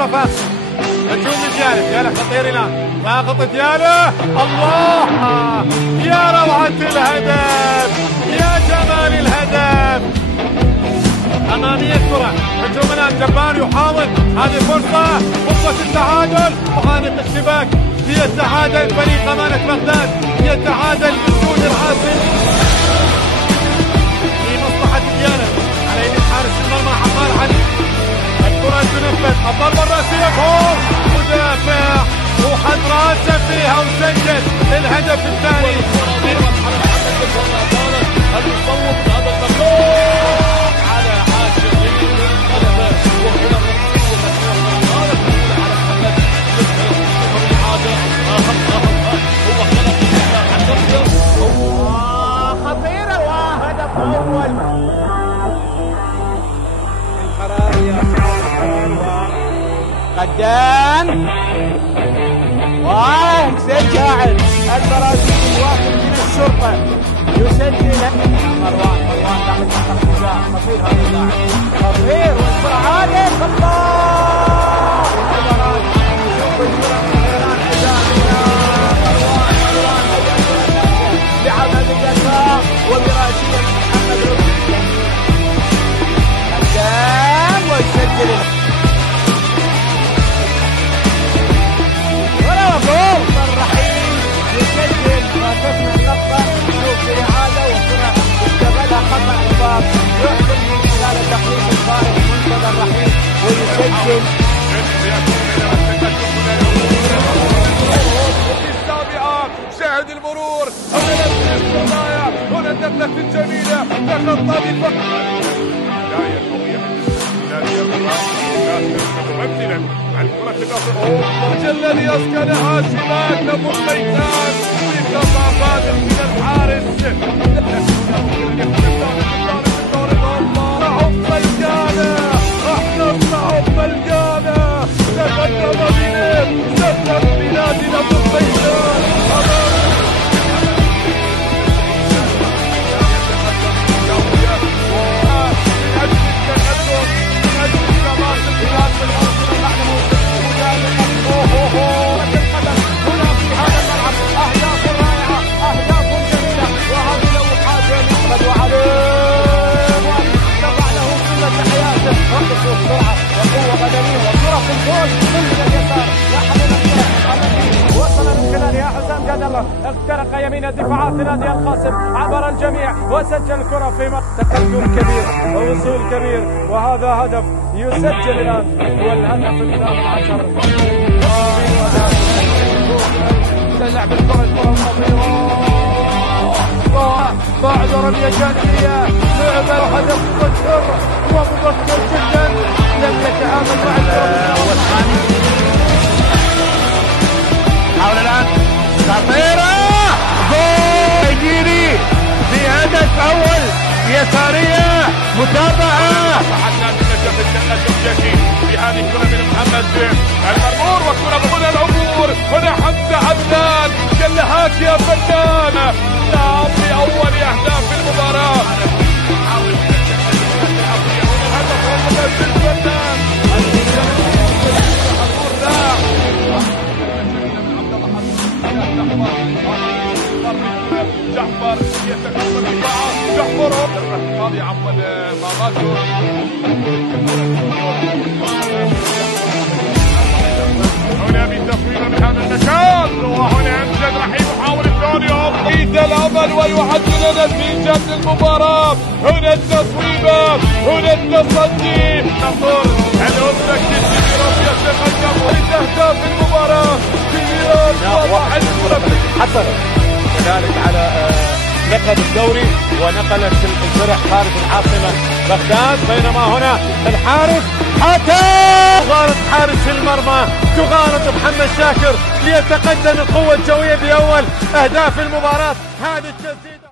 صفاقسي. هجوم لدياله، دياله خطير الان، ضاغط دياله، الله يا روعة الهدف، يا جمال الهدف. أمامية الكرة، هجوم الآن جبان يحاول، هذه فرصة التعادل، وغانم الاشتباك ليتعادل فريق أمانة بغداد، يتعادل بسهولة الحاسم في مصلحة دياله على يد حارس المرمى حمار علي. الكرة تنفذ، الضربة الرأسية جول، مدافع وحد راسه فيها وسجل الهدف الثاني. المصوب هذا المكان على عاشر الغلبة وهنا خطيرة وهدف أول. الحرارية قدام وسجل البرازيلي واحد من الشرطة يسجل. مروان داخل منطقة الجزاء، خطير هذا اللاعب، خطير والسرعة خطاف المباراة. شوف الكرة من غيران حجازية، مروان لعبها بالدفاع وبراسية من محمد رشدي قدام ويسجل ولا جول. الرحيم يسجل وتكمل اللقطة. شوف الإعادة وكرة استغلها خطأ مبارك، يحسن من خلال التقليد الخارج منتظر الرحيم ويسجل. السابعة شاهد المرور، هنا الضايع، هنا النقلة الجميلة تخطى بداية قوية ممثلا عن كرة القصر الذي اسكنها شمال ابو الميدان بتصافات من الحارس. عقب الجانة احنا عقب الجانة تقدم بنيل سلم بنادي ابو الميدان. اخترق يمين الدفاعات نادي القاسم، عبر الجميع وسجل الكرة في تقدم كبير ووصول كبير، وهذا هدف يسجل الآن هو الهدف الثامن عشر. لعب الكرة الخطيرة بعد رمية جانبية، لعب هدف مبكر ومبكر جدا، لم يتعامل مع الكرة. والثاني حاول الآن خطيرة جول يجيري بهدف أول يسارية متابعة. حتى نجم الجيشي في هذه الكرة من محمد المرمور، وكرة هنا العبور، هنا حمزة عدنان جلهات يا فنان، لعب بأول أهداف المباراة. حاول هدف الفنان جعفر يتكلم الدفاع، جعفر الماضي عفوا ماغاتو هنا بتصويبه من هذا المكان، وهنا امجد رحيم يحاول الثاني عيد الامل ويعدل نتيجه المباراه. هنا التصويبه، هنا التصدي، نصر الامسك الكبيره يتقدم ويتهدف المباراه حصل كذلك على لقب الدوري ونقلت الفرح خارج العاصمة بغداد، بينما هنا الحارس حتى تغالط حارس المرمى، تغالط محمد شاكر ليتقدم القوة الجوية بأول أهداف المباراة. هذه التسديدة